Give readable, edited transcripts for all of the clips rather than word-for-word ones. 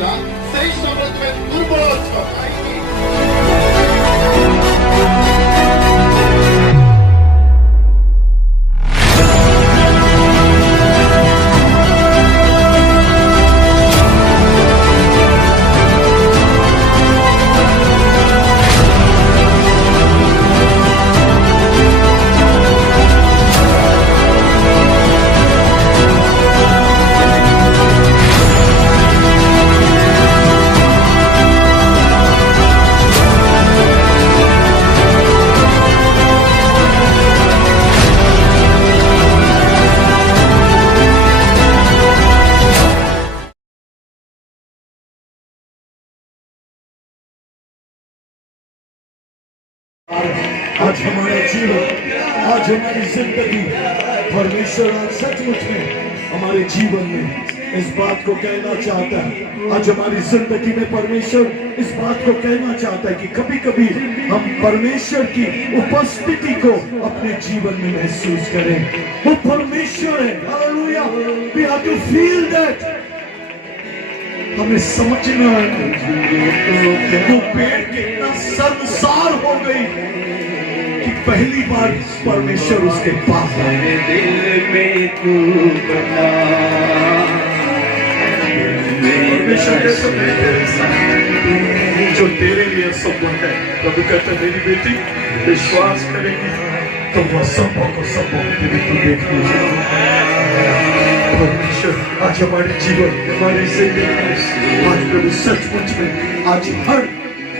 ଥିଲା ସେଇ ସମୟରେ ତୁମେ ଦୁର୍ବଳ ଅଛ କାହିଁକି? आज हमारा जीवन, आज हमारी जिंदगी, परमेश्वर आज सचमुच में हमारे जीवन में इस बात को कहना चाहता है। आज हमारी जिंदगी में परमेश्वर इस बात को कहना चाहता है कि कभी कभी हम परमेश्वर की उपस्थिति को अपने जीवन में महसूस करें। वो परमेश्वर है। Hallelujah. We have to feel that। हमें समझना है वो पेड़ कितना संसार हो गई कि पहली बार परमेश्वर उसके पास आए। दिल में तू बना, परमेश्वर कहता मैं तेरे साथ, जो तेरे लिए संभव है। प्रभु कहता मेरी बेटी विश्वास करेगी तो वह संभव को संभव तेरे को देख लीजिए। परमेश्वर आज हमारे जीवन, हमारे जिंदगी, आज प्रभु सचमुच में आज हर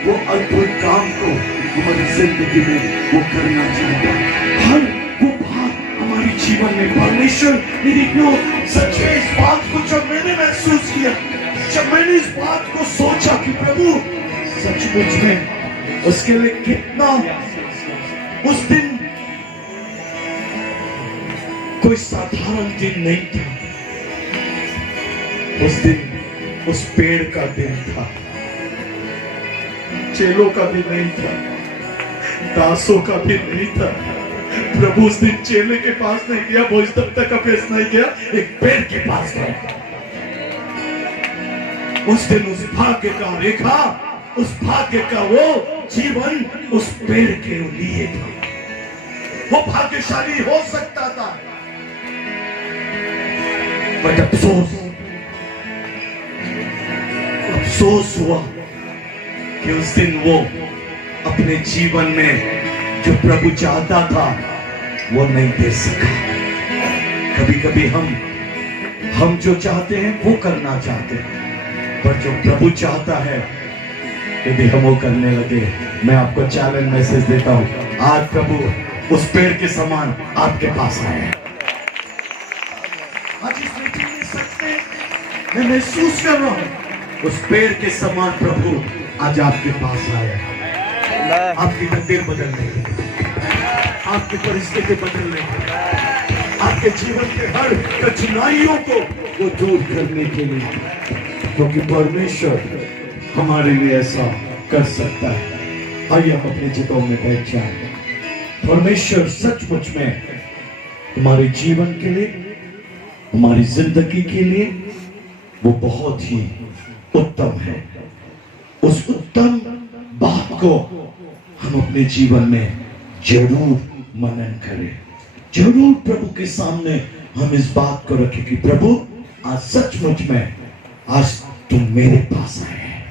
वो अद्भुत काम को हमारी जिंदगी में वो करना चाहता है। हर वो बात हमारे जीवन में परमेश्वर मेरी क्यों सच है। इस बात को जब मैंने महसूस किया, जब मैंने इस बात को सोचा कि प्रभु सचमुच में उसके लिए कितना, उस दिन कोई साधारण दिन नहीं था। उस दिन उस पेड़ का दिन था, चेलों का भी नहीं था, दासों का भी नहीं था। प्रभु उस दिन चेले के पास नहीं गया, वो इस दफ्तर का पेश नहीं गया, एक पेड़ के पास गया। उस दिन उस भाग्य का रेखा, उस भाग्य का वो जीवन उस पेड़ के लिए था। वो भाग्यशाली हो सकता था, बट अफसोस हुआ कि उस दिन वो अपने जीवन में जो प्रभु चाहता था वो नहीं दे सका। कभी कभी हम जो चाहते हैं वो करना चाहते हैं, पर जो प्रभु चाहता है यदि हम वो करने लगे, मैं आपको चैलेंज मैसेज देता हूं, आज प्रभु उस पेड़ के समान आपके पास आए हैं। आज इस मीटिंग में सच में मैं महसूस कर रहा हूं उस पेड़ के समान प्रभु आज आपके पास आया है। आपकी तकदीर बदलने के लिए, आपकी परिस्थिति बदलने के लिए, आपके जीवन के हर कठिनाइयों को वो दूर करने के लिए, क्योंकि परमेश्वर हमारे लिए ऐसा कर सकता है। आइए हम अपने जगहों में बैठ जाएं। परमेश्वर सचमुच में हमारे जीवन के लिए, हमारी जिंदगी के लिए वो बहुत ही उत्तम है। उस उत्तम बात को हम अपने जीवन में जरूर मनन करें, जरूर प्रभु के सामने हम इस बात को रखें कि प्रभु आज सचमुच में आज तुम मेरे पास आए हैं।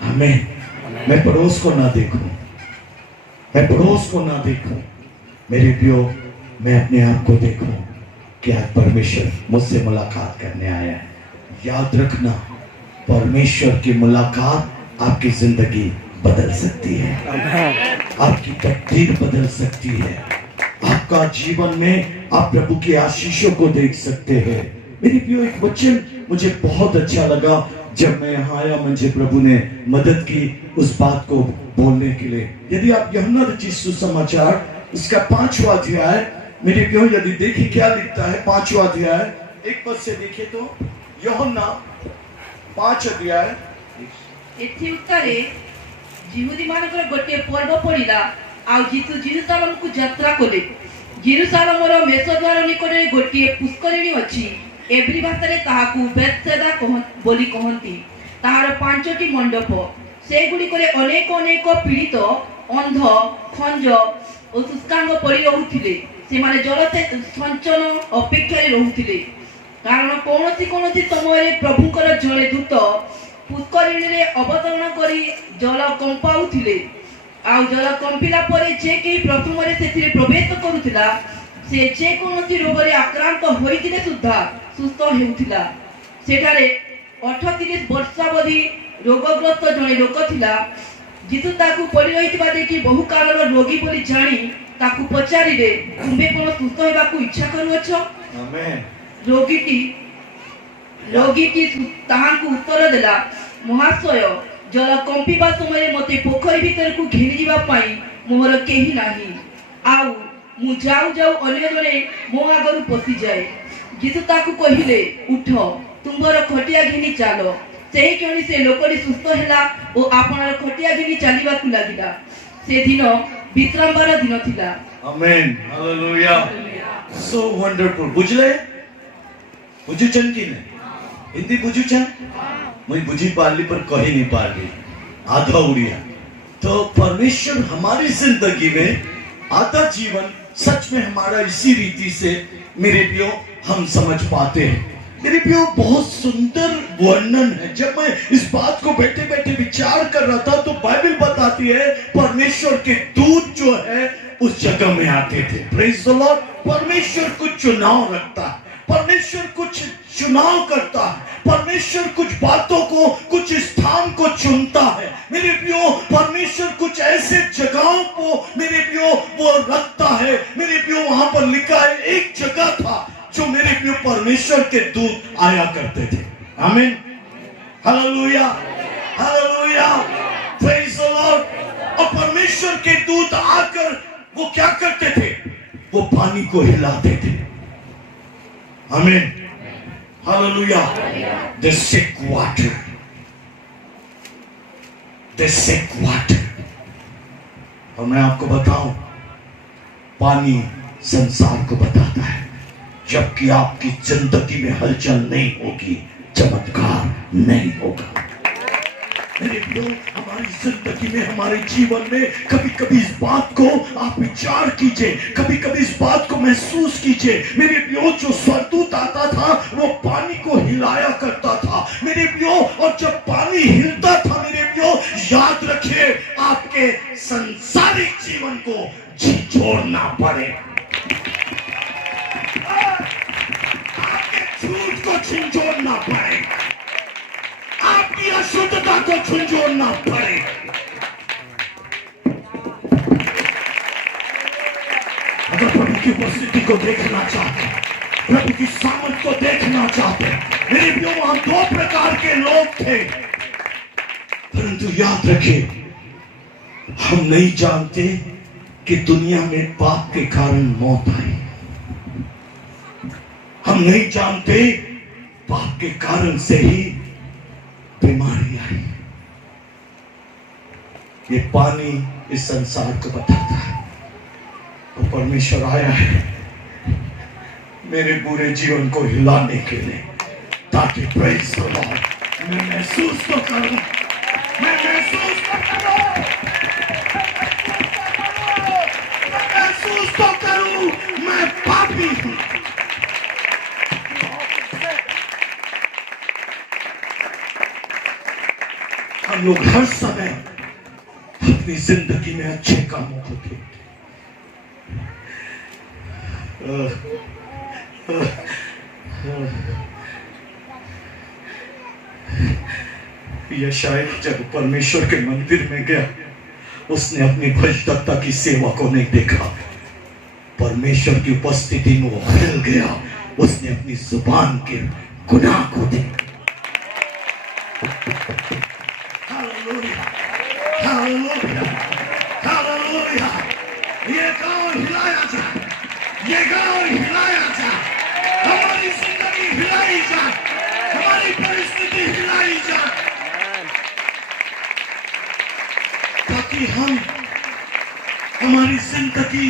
हमें, मैं पड़ोस को ना देखूं, मैं पड़ोस को ना देखूं, मेरे प्रियो मैं अपने आप को देखूं कि आज परमेश्वर मुझसे मुलाकात करने आया है। याद रखना, परमेश्वर की मुलाकात आपकी जिंदगी बदल सकती है, आपकी तकदीर बदल सकती है, आपका जीवन में आप प्रभु के आशीषों को देख सकते हैं। मेरे प्रियो एक वचन मुझे बहुत अच्छा लगा जब मैं यहाँ आया, मुझे प्रभु ने मदद की उस बात को बोलने के लिए। यदि आप यूहन्ना रचित सुसमाचार इसका 5वां अध्याय, मेरे प्रियो यदि देखिए क्या लिखता है 5वां अध्याय 1 पद से देखिए तो, यूहन्ना 5 अध्याय। एथि उत्तरे जिहुदी मानकर गोटे पर्व पड़िला आ जीसु जेरुसालेम को यात्रा कले। जेरुसालेमर मेष द्वार निकट गोटे पुष्करिणी अछि। एब्री भाषा ताहाकू बेतसेदा बोली कहती। ताहार 5टी मंडप सेगुड़िकरे अनेक अनेक पीड़ित अंध खंज और शुष्कांग पड़ी रहुथिले। सेमाने जल संचन अपेक्षा रहुथिले कारण कौन समय प्रभुकर जड़े दूत पुष्करिणी रे अवतरण करी जल कंपाउथिले। आ जल कंपिला परे जे के प्रथम रे सेथिरे प्रवेश करूथिला से जे कोनोसी रोग रे आक्रांत होइतिले सुद्धा सुस्थ हेउथिला। सेठारे 38 वर्षावधि रोगग्रस्त जणे लोक थिला। जीसु ताकू पड़ी रहितबा देखि बहु कालर रोगी बोली जानी ताकू पचारिले तुमे कोन सुस्थ हेबाकू इच्छा करूअछ? आमेन। रोगी ताहाकू उत्तर देला महाशय जल कंपिबा समय मते पोखरी भीतर को घेनी जीवा पाई मोहर केही नाही। आउ मु जाऊ जाऊ अन्य जने मो आगरु पसी जाए। जीसु ताकू कहिले उठ तुमर खटिया घेनी चालो। सेही क्षणी से लोकटी सुस्थ हेला ओ आपनर खटिया घेनी चालिबाकू लागिला। से दिन विश्रामबार दिन थिला। आमेन। हालेलुया। So wonderful. बुझले बुझुचन कि नहीं? हिंदी बुझुचन? मैं बुझी पारली पर कही नहीं पारली आधा उड़िया। तो परमेश्वर हमारी जिंदगी में आधा जीवन सच में हमारा इसी रीति से मेरे प्रियो हम समझ पाते हैं। मेरे प्रियो बहुत सुंदर वर्णन है। जब मैं इस बात को बैठे बैठे विचार कर रहा था तो बाइबल बताती है परमेश्वर के दूत जो है उस जगह में आते थे। Praise the Lord. परमेश्वर कुछ चुनाव रखता है, परमेश्वर कुछ चुनाव करता है, परमेश्वर कुछ बातों को कुछ स्थान को चुनता है। मेरे प्रियो परमेश्वर कुछ ऐसे जगहों को मेरे प्रियो वो रखता है। मेरे प्रियो वहां पर लिखा है एक जगह था जो मेरे प्रियो परमेश्वर के दूत आया करते थे। आमीन। Hallelujah. Hallelujah. Praise the Lord. और परमेश्वर के दूत आकर वो क्या करते थे? वो पानी को हिलाते थे। आमीन। Hallelujah. The sick water. The sick water. और मैं आपको बताऊं पानी संसार को बताता है जबकि आपकी जिंदगी में हलचल नहीं होगी चमत्कार नहीं होगा। मेरे प्रियो हमारी जिंदगी में हमारे जीवन में कभी कभी इस बात को आप विचार कीजिए, कभी कभी इस बात को महसूस कीजिए। मेरे प्रियो जो स्वर्गदूत आता था वो पानी को हिलाया करता था मेरे प्रियो। और जब पानी हिलता था मेरे प्रियो याद रखिए आपके संसारिक जीवन को झिझोड़ना पड़े, आपके झूठ को झिझोड़ना पड़े, आपकी अशुद्धता को झुंझोड़ना पड़े। अगर प्रभु की उपस्थिति को देखना चाहते, प्रभु की सामर्थ को देखना चाहते, मेरे प्रियो वहां 2 प्रकार के लोग थे। परंतु याद रखिए हम नहीं जानते कि दुनिया में पाप के कारण मौत आई। हम नहीं जानते पाप के कारण से ही बीमारी आई। ये पानी इस संसार को बताता है और परमेश्वर आया है मेरे पूरे जीवन को हिलाने के लिए ताकि प्रेज द लॉर्ड मैं महसूस तो करूं, मैं महसूस तो करूं, मैं महसूस तो करूं मैं पापी हूं। हम लोग हर समय अपनी जिंदगी में अच्छे कामों को देखते। यशायाह जब परमेश्वर के मंदिर में गया उसने अपनी भजदत्ता की सेवा को नहीं देखा। परमेश्वर की उपस्थिति में वो हिल गया। उसने अपनी जुबान के गुनाह को देखा। Hallelujah, hallelujah, hallelujah. ये गांव हिलाया जाए, ये गांव हिलाया जाए, हमारी जिंदगी हिलाई जाए, हमारी परिस्थिति हिलाई जाए, ताकि हम हमारी जिंदगी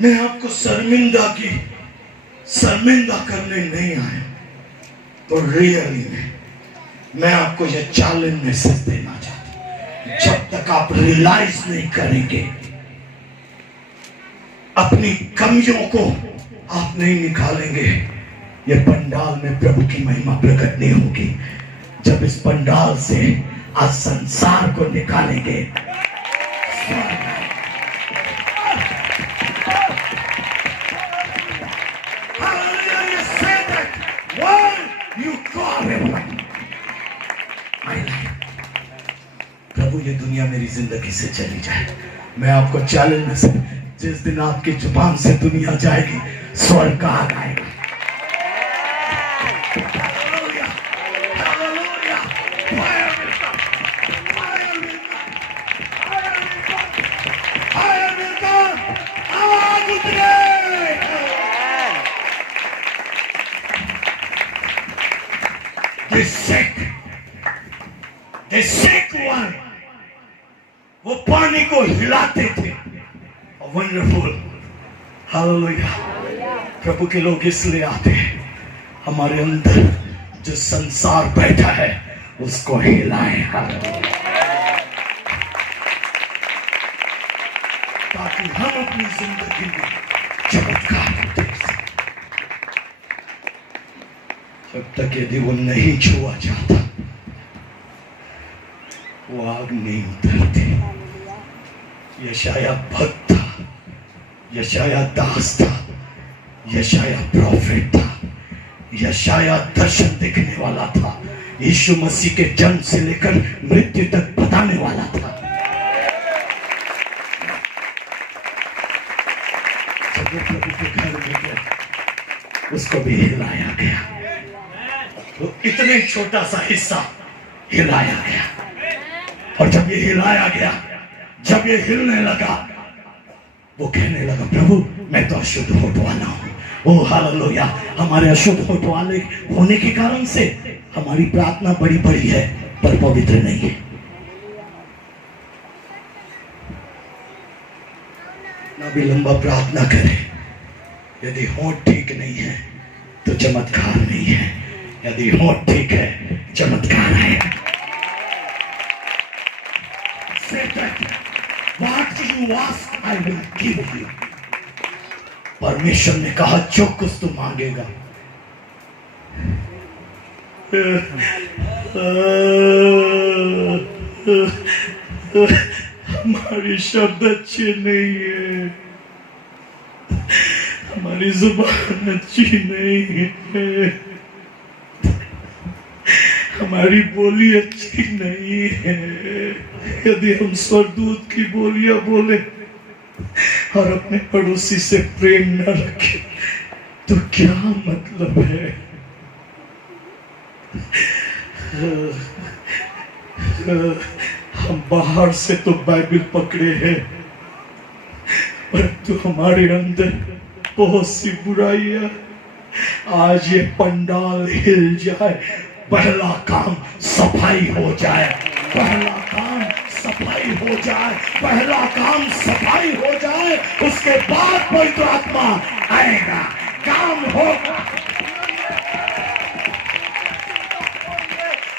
मैं आपको शर्मिंदा करने नहीं आया, तो रियली मैं आपको ये चैलेंज मैसेज देना चाहता हूं। जब तक आप रियलाइज नहीं करेंगे, अपनी कमियों को आप नहीं निकालेंगे, ये पंडाल में प्रभु की महिमा प्रकट नहीं होगी। जब इस पंडाल से आज संसार को निकालेंगे, प्रभु ये दुनिया मेरी जिंदगी से चली जाए, मैं आपको चैलेंज में से, जिस दिन आपकी जुबान से दुनिया जाएगी, स्वर्ग का आग आएगा। The sick one, वो पानी को हिलाते थे। Wonderful, hallelujah. प्रभु के लोग इसलिए आते हैं, हमारे अंदर जो संसार बैठा है उसको हिलाए, ताकि हम अपनी जिंदगी में चमत्कार देख सकें। जब तक यदि वो नहीं छुआ जाता, वो आग नहीं उतरती। यशाया भक्त था, यशाया दास था, यशाया प्रॉफिट था, यशाया दर्शन देखने वाला था, यीशु मसीह के जन्म से लेकर मृत्यु तक बताने वाला था। जब वो प्रभु के घर में गया, उसको भी हिलाया गया। तो इतने छोटा सा हिस्सा हिलाया गया, और जब ये हिलाया गया, जब ये हिलने लगा, वो कहने लगा, प्रभु मैं तो अशुद्ध होठ वाला हूं। ओ हालेलुया। हमारे अशुद्ध होठ वाले होने के कारण से हमारी प्रार्थना बड़ी बड़ी है पर पवित्र नहीं है। ना भी लंबा प्रार्थना करें, यदि होठ ठीक नहीं है तो चमत्कार नहीं है, यदि होठ ठीक है चमत्कार है। What you ask, I will give you. परमेश्वर ने कहा जो कुछ तू मांगेगा। हमारी शब्द अच्छे नहीं है, हमारी जुबान अच्छी नहीं है, हमारी बोली अच्छी नहीं है। यदि हम स्वर्गदूत की बोलियां बोले और अपने पड़ोसी से प्रेम न रखे तो क्या मतलब है? हम बाहर से तो बाइबल पकड़े हैं, परंतु हमारे अंदर बहुत सी बुराइयां। आज ये पंडाल हिल जाए, पहला काम सफाई हो जाए, पहला काम सफाई हो जाए, पहला काम सफाई हो जाए, उसके बाद पवित्र आत्मा आएगा, काम होगा।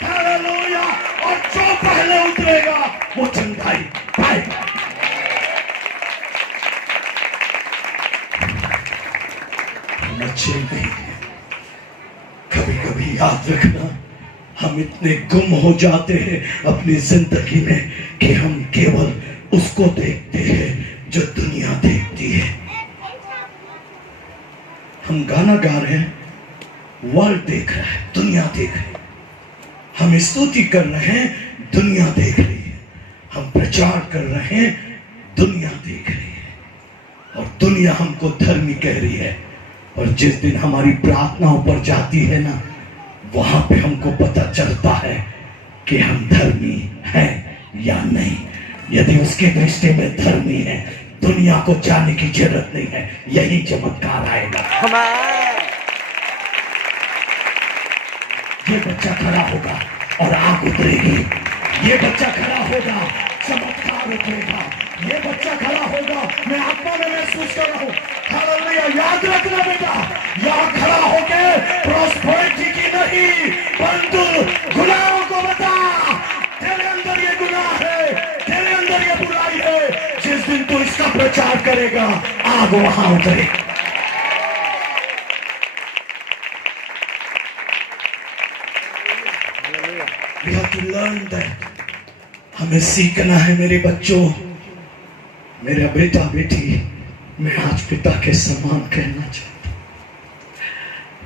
हालेलुया। और जो पहले उतरेगा वो चंगाई पाएगा। अच्छे नहीं, कभी कभी याद रखना, हम इतने गुम हो जाते हैं अपनी जिंदगी में कि हम केवल उसको देखते हैं जो दुनिया देखती है। हम गाना गा रहे हैं, वर्ल्ड देख रहा है, दुनिया देख रही है। हम स्तुति कर रहे हैं, दुनिया देख रही है। हम प्रचार कर रहे हैं, दुनिया देख रही है, और दुनिया हमको धर्मी कह रही है। और जिस दिन हमारी प्रार्थनाओं पर जाती है ना, वहां पे हमको पता चलता है कि हम धर्मी हैं या नहीं। यदि उसकी दृष्टि में धर्मी है, दुनिया को जाने की जरूरत नहीं है, यही चमत्कार आएगा। ये बच्चा खड़ा होगा और आग उतरेगी, ये बच्चा खड़ा होगा, चमत्कार उतरेगा, ये बच्चा खड़ा होगा, मैं आत्मा में महसूस कर रहा हूँ। हालेलुया। याद रखना बेटा, यहाँ खड़ा होके प्रॉस्पेरिटी की नहीं, परंतु गुनाहों को बता, तेरे अंदर ये गुनाह है, तेरे अंदर ये बुराई है। जिस दिन तू इसका प्रचार करेगा, आग वहां उतरेगी। We have to learn that. हमें सीखना है मेरे बच्चों, मेरा बेटा बेटी, मैं आज पिता के समान कहना चाहता हूं।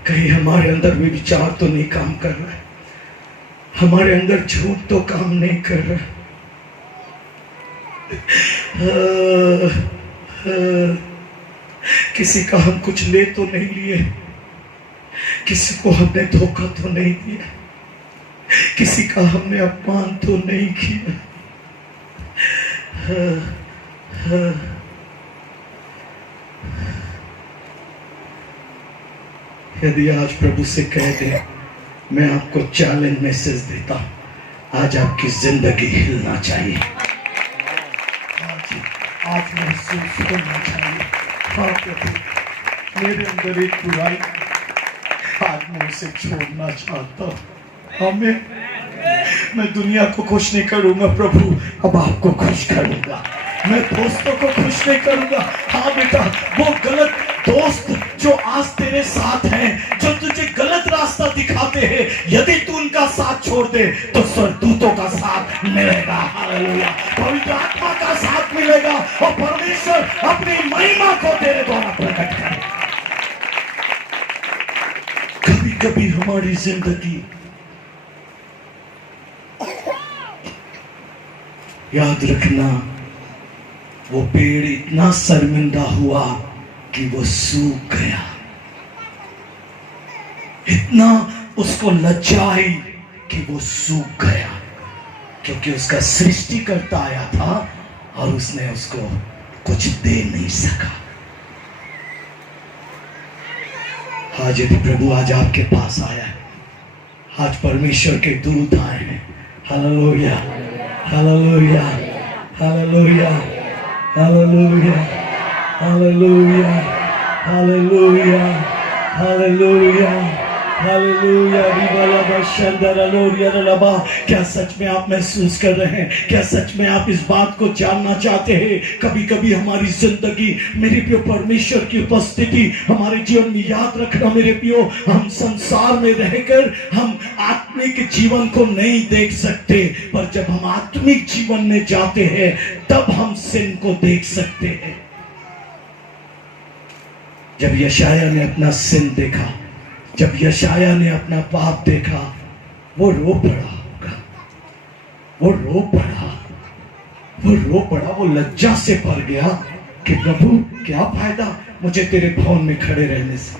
कहीं हमारे अंदर भी विचार तो नहीं काम कर रहा है, हमारे अंदर झूठ तो काम नहीं कर रहा। किसी का हम कुछ ले तो नहीं लिए, किसी को हमने धोखा तो नहीं दिया, किसी का हमने अपमान तो नहीं किया। यदि आज प्रभु से कह दे, मैं आपको चैलेंज मैसेज देता हूं, आज आपकी जिंदगी हिलना चाहिए, आज महसूस होना चाहिए। हाँ प्रभु, मेरे अंदर एक बुराई, आज मैं उसे छोड़ना चाहता हूं। हमें, मैं दुनिया को खुश नहीं करूंगा प्रभु, अब आपको खुश करूंगा। मैं दोस्तों को खुश नहीं करूंगा। हाँ बेटा, वो गलत दोस्त जो आज तेरे साथ हैं, जो तुझे गलत रास्ता दिखाते हैं, यदि तू उनका साथ छोड़ दे तो स्वर्गदूतों का साथ मिलेगा। हालेलुया। पवित्र आत्मा का साथ मिलेगा और परमेश्वर अपनी महिमा को तेरे द्वारा प्रकट करेगा। कभी कभी हमारी जिंदगी, याद रखना, वो पेड़ इतना शर्मिंदा हुआ कि वो सूख गया, इतना उसको लज्जा आई कि वो सूख गया, क्योंकि उसका सृष्टिकर्ता आया था और उसने उसको कुछ दे नहीं सका। आज यदि प्रभु आज आपके पास आया है, आज परमेश्वर के दूत आए हैं। Hallelujah, hallelujah, hallelujah, hallelujah, hallelujah, hallelujah, hallelujah, hallelujah. क्या सच में आप महसूस कर रहे हैं? क्या सच में आप इस बात को जानना चाहते हैं? कभी कभी हमारी जिंदगी, मेरे प्रियो, परमेश्वर की उपस्थिति हमारे जीवन में, याद रखना मेरे प्रियो, हम संसार में रहकर हम आत्मिक जीवन को नहीं देख सकते, पर जब हम आत्मिक जीवन में जाते हैं तब हम सिन को देख सकते हैं। जब यशाया ने अपना सिन देखा, जब यशाया ने अपना पाप देखा, वो रो पड़ा होगा, वो रो पड़ा, वो रो पड़ा, वो लज्जा से भर गया कि प्रभु क्या फायदा मुझे तेरे भवन में खड़े रहने से,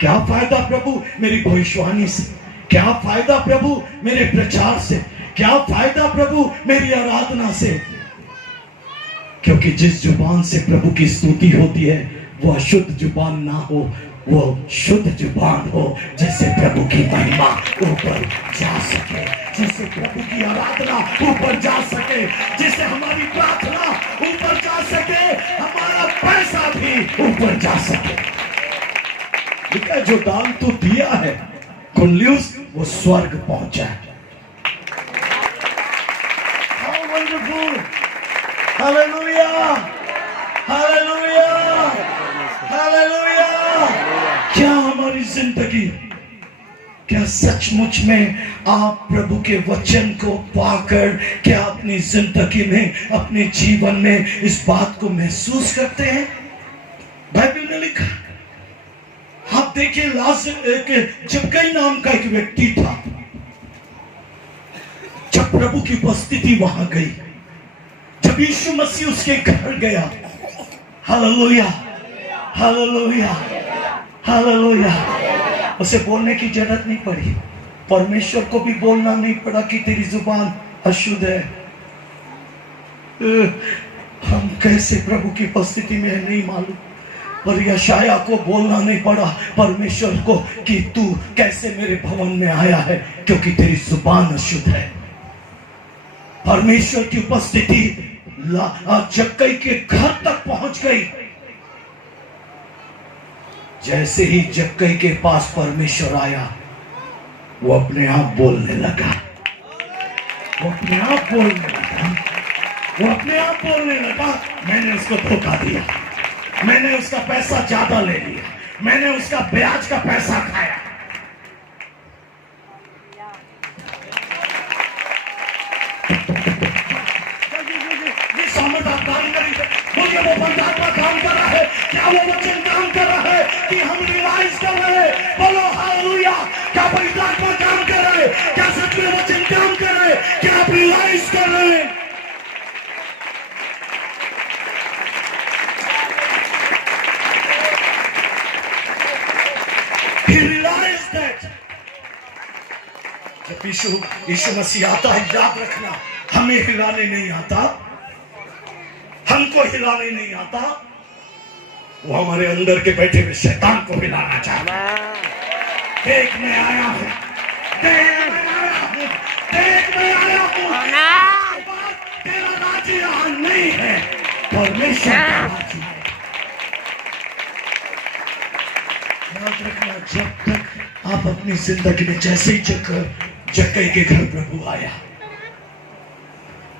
क्या फायदा प्रभु मेरी भविष्यवाणी से, क्या फायदा प्रभु मेरे प्रचार से, क्या फायदा प्रभु मेरी आराधना से। क्योंकि जिस जुबान से प्रभु की स्तुति होती है वो अशुद्ध जुबान ना हो, वो शुद्ध जुबान हो, जिससे प्रभु की महिमा ऊपर जा सके, जिससे प्रभु की आराधना ऊपर जा सके, जिससे हमारी प्रार्थना ऊपर जा सके, हमारा पैसा भी ऊपर जा सके। लिखा, जो दान तू दिया है कुर्नेलियुस, वो स्वर्ग पहुंचा है। How wonderful! Hallelujah, hallelujah, hallelujah. क्या हमारी जिंदगी, क्या सचमुच में आप प्रभु के वचन को पाकर क्या अपनी जिंदगी में, अपने जीवन में इस बात को महसूस करते हैं? बाइबल में लिखा, आप देखिए, जबकई नाम का एक व्यक्ति था, जब प्रभु की उपस्थिति वहां गई, जब यीशु मसीह उसके घर गया, हालेलुया, हालेलुया, हालेलुया, उसे बोलने की जरूरत नहीं पड़ी, परमेश्वर को भी बोलना नहीं पड़ा कि तेरी जुबान अशुद्ध है। हम कैसे प्रभु की उपस्थिति में है नहीं मालूम, और यशाया को बोलना नहीं पड़ा परमेश्वर को कि तू कैसे मेरे भवन में आया है, क्योंकि तेरी जुबान अशुद्ध है। परमेश्वर की उपस्थिति जक्कई के घर तक पहुंच गई। जैसे ही जक्कई के पास परमेश्वर आया, वो अपने आप बोलने लगा, वो अपने आप बोलने लगा, वो अपने आप बोलने लगा, मैंने उसको धोखा दिया, मैंने उसका पैसा ज्यादा ले लिया, मैंने उसका ब्याज का पैसा खाया। मुझे वो बंदात्मा काम कर रहा है, क्या वो वचन काम कर रहा है कि हम रियलाइज कर रहे हैं? बोलो हालेलुया! क्या पवित्र आत्मा काम कर रहा है? क्या सच में वचन काम कर रहा है? क्या आप रियलाइज कर रहे हैं? He realized that जब यीशु मसीह आता है, याद रखना, हमें हिलाने नहीं आता, हमको हिलाने नहीं आता, वो हमारे अंदर के बैठे हुए शैतान को हिलाना चाहता है। देख मैं आया हूं, देख मैं आया हूं, देख मैं आया हूं। तेरा राज्य यहाँ नहीं है, परमेश्वर का राज्य है। याद रखना, जब तक आप अपनी जिंदगी में, जैसे ही जक्कई के घर प्रभु आया,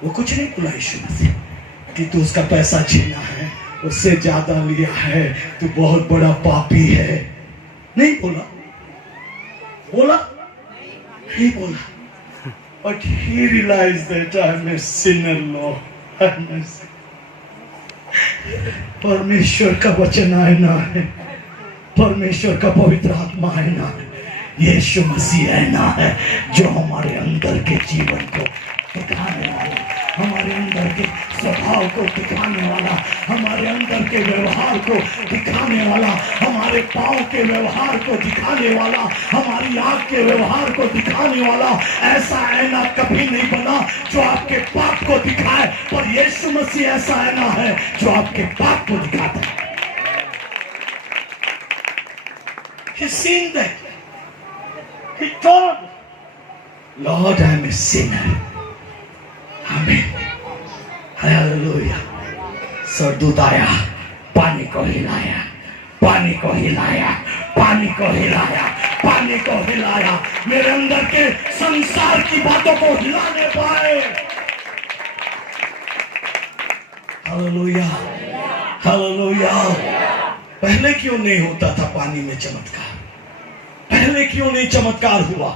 वो कुछ नहीं बोला यीशु मसीह कि तू उसका पैसा छीना है, उससे ज्यादा लिया है, तू बहुत बड़ा पापी है। नहीं बोला, बोला नहीं बोला। But he realized that I am a sinner, Lord. I am a sinner. परमेश्वर का वचन आईना है, परमेश्वर का पवित्र आत्मा आईना है, यीशु मसीह आईना है, जो हमारे अंदर के जीवन को दिखाने वाला, हमारे अंदर के स्वभाव को दिखाने वाला, हमारे अंदर के व्यवहार को दिखाने वाला, हमारे पांव के व्यवहार को दिखाने वाला, हमारी आंख के व्यवहार को दिखाने वाला। ऐसा आईना कभी नहीं बना जो आपके पाप को दिखाए, पर यीशु मसीह ऐसा आईना है जो आपके पाप को दिखाता है। He seen that. He told, Lord, I am a sinner. Amen. Hallelujah. सरदूत आया, पानी को हिलाया, पानी को हिलाया, पानी को हिलाया, पानी को हिलाया, मेरे अंदर के संसार की बातों को हिलाने पाए। Hallelujah, hallelujah. पहले क्यों नहीं होता था पानी में चमत्कार? पहले क्यों नहीं चमत्कार हुआ?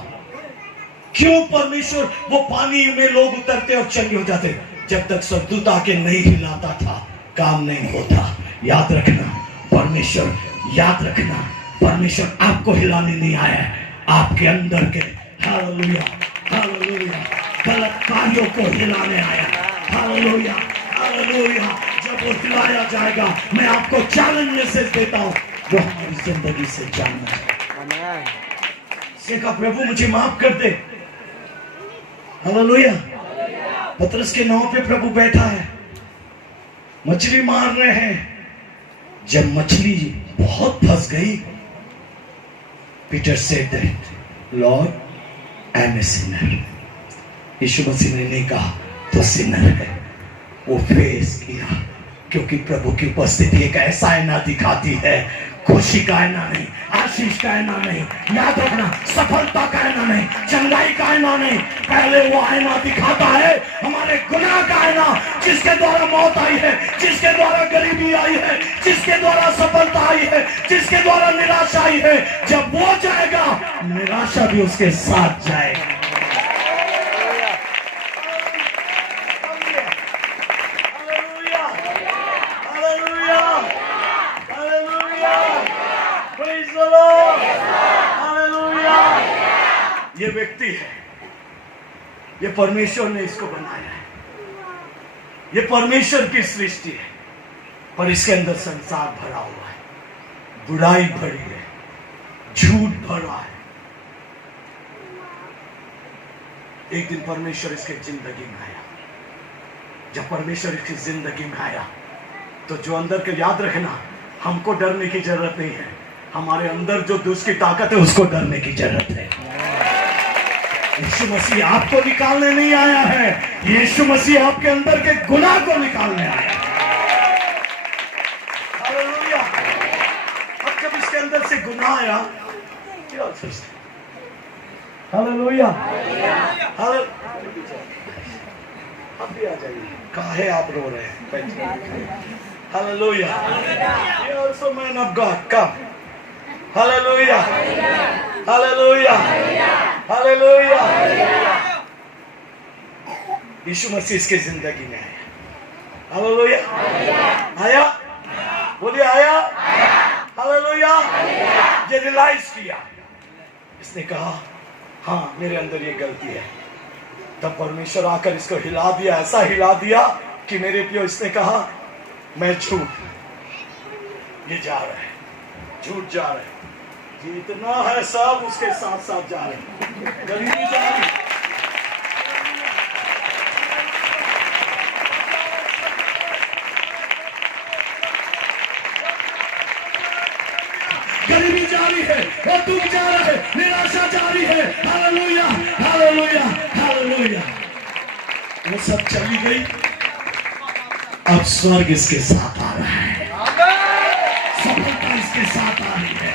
क्यों परमेश्वर, वो पानी में लोग उतरते और चंगे हो जाते? जब तक सरदूत आके नहीं हिलाता था, काम नहीं होता। याद रखना, परमेश्वर, याद रखना, परमेश्वर आपको हिलाने नहीं आया, आपके अंदर के, हालेलुया, हालेलुया, गलत कार्यों को हिलाने आया। Hallelujah, hallelujah. जब वो हिलाया जाएगा, मैं आपको चैलेंज मैसेज देता हूं जो हमारी जिंदगी से जानना है। कहा, प्रभु मुझे माफ कर दे। हालेलुया। पतरस के नाव पे प्रभु बैठा है, मछली मार रहे हैं। जब मछली बहुत फंस गई, Peter said that Lord I am a sinner. यीशु मसीह ने नहीं कहा तो सिनर है, वो फेस किया, क्योंकि प्रभु की उपस्थिति एक ऐसा आईना दिखाती है, खुशी का आईना नहीं, आशीष का आईना नहीं, याद रखना, सफलता का आईना नहीं, चंगाई का आईना नहीं। पहले वो आईना दिखाता है हमारे गुनाह का आईना, जिसके द्वारा मौत आई है, जिसके द्वारा गरीबी आई है, जिसके द्वारा सफलता आई है, जिसके द्वारा निराशा आई है। जब वो जाएगा, निराशा भी उसके साथ जाएगा। ये व्यक्ति है, ये परमेश्वर ने इसको बनाया है, ये परमेश्वर की सृष्टि है, पर इसके अंदर संसार भरा हुआ है, बुराई भरी है, झूठ भरा है। एक दिन परमेश्वर इसके जिंदगी में आया। जब परमेश्वर इसकी जिंदगी में आया, तो जो अंदर के, याद रखना, हमको डरने की जरूरत नहीं है, हमारे अंदर जो दुष्ट की ताकत है उसको डरने की जरूरत है। यीशु मसीह आपको निकालने नहीं आया है, यीशु मसीह आपके अंदर के गुनाह को निकालने आया है। हालेलुया। अब जब इसके अंदर से गुनाह आया, हालेलुया, आप भी आ जाइए। काहे आप रो रहे हैं? Hallelujah. You also man of God, come. Hallelujah, hallelujah, hallelujah. यीशु मसीह इसके जिंदगी में आया। हालेलुया, आया, बोलिए आया। हालेलुया। ये रियलाइज किया, इसने कहा हाँ मेरे अंदर ये गलती है। तब परमेश्वर आकर इसको हिला दिया, ऐसा हिला दिया कि मेरे प्रियो इसने कहा मैं झूठ, ये जा रहा है, झूठ जा रहा है, जितना है सब उसके साथ साथ जा रहे हैं, गरीबी जा रही है, गरीबी जारी है, और दुख जा रहा है, निराशा जारी है। Hallelujah, hallelujah, hallelujah. वो सब चली गई, अब स्वर्ग इसके साथ आ रहा है, सफलता इसके साथ आ रही है,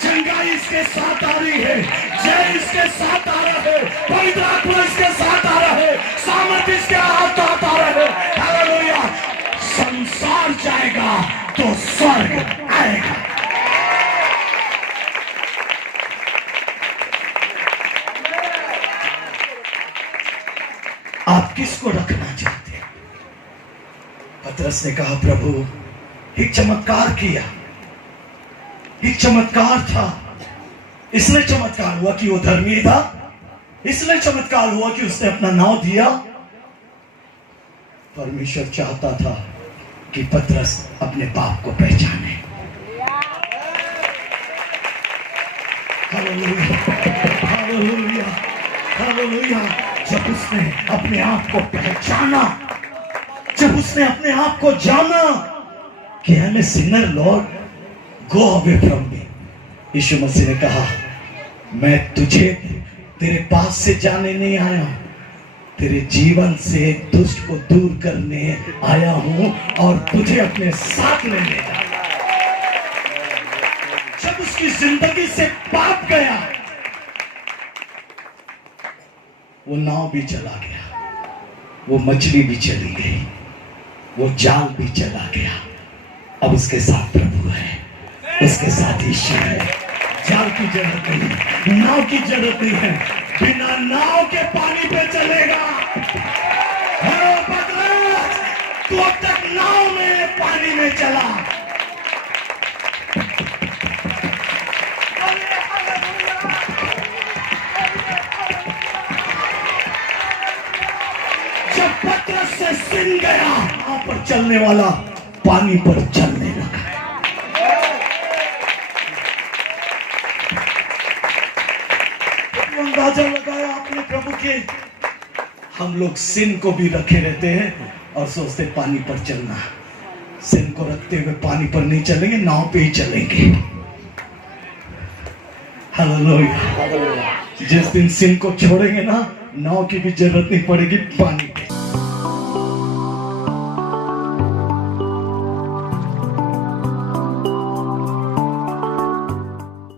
चंगाई इसके साथ आ रही है, जय इसके साथ आ रहा है, पवित्र आत्मा इसके साथ आ रहा है, सामर्थ्य इसके हाथ आ रहा है। हालेलुया। संसार जाएगा तो स्वर्ग आएगा। आप किसको रखना चाहते हैं? पतरस ने कहा प्रभु एक चमत्कार किया, एक चमत्कार था, इसलिए चमत्कार हुआ कि वो धर्मी था, इसलिए चमत्कार हुआ कि उसने अपना नाम दिया। परमेश्वर चाहता था कि पतरस अपने पाप को पहचाने। Hallelujah, hallelujah, hallelujah. जब उसने अपने आप को पहचाना, जब उसने अपने आप को जाना कि I am a sinner Lord, go away from me. यीशु मसीह ने कहा मैं तुझे तेरे पास से जाने नहीं आया, तेरे जीवन से दुष्ट को दूर करने आया हूं और तुझे अपने साथ लेने आया। जब उसकी जिंदगी से पाप गया, वो नाव भी चला गया, वो मछली भी चली गई, वो जाल भी चला गया। अब उसके साथ प्रभु है, उसके साथ ईश्वर है। जाल की जरूरत नहीं, नाव की जरूरत नहीं है, बिना नाव के पानी पे चलेगा। तू अब तक नाव में पानी में चला, जब पतरस से सिन गया, वहां पर चलने वाला पानी पर चलने लगा। अंदाजा लगाया आपने प्रभु के, हम लोग सिन को भी रखे रहते हैं और सोचते पानी पर चलना। सिन को रखते हुए पानी पर नहीं चलेंगे, नाव पे ही चलेंगे। हालेलुया। जिस दिन सिन को छोड़ेंगे ना, नाव की भी जरूरत नहीं पड़ेगी, पानी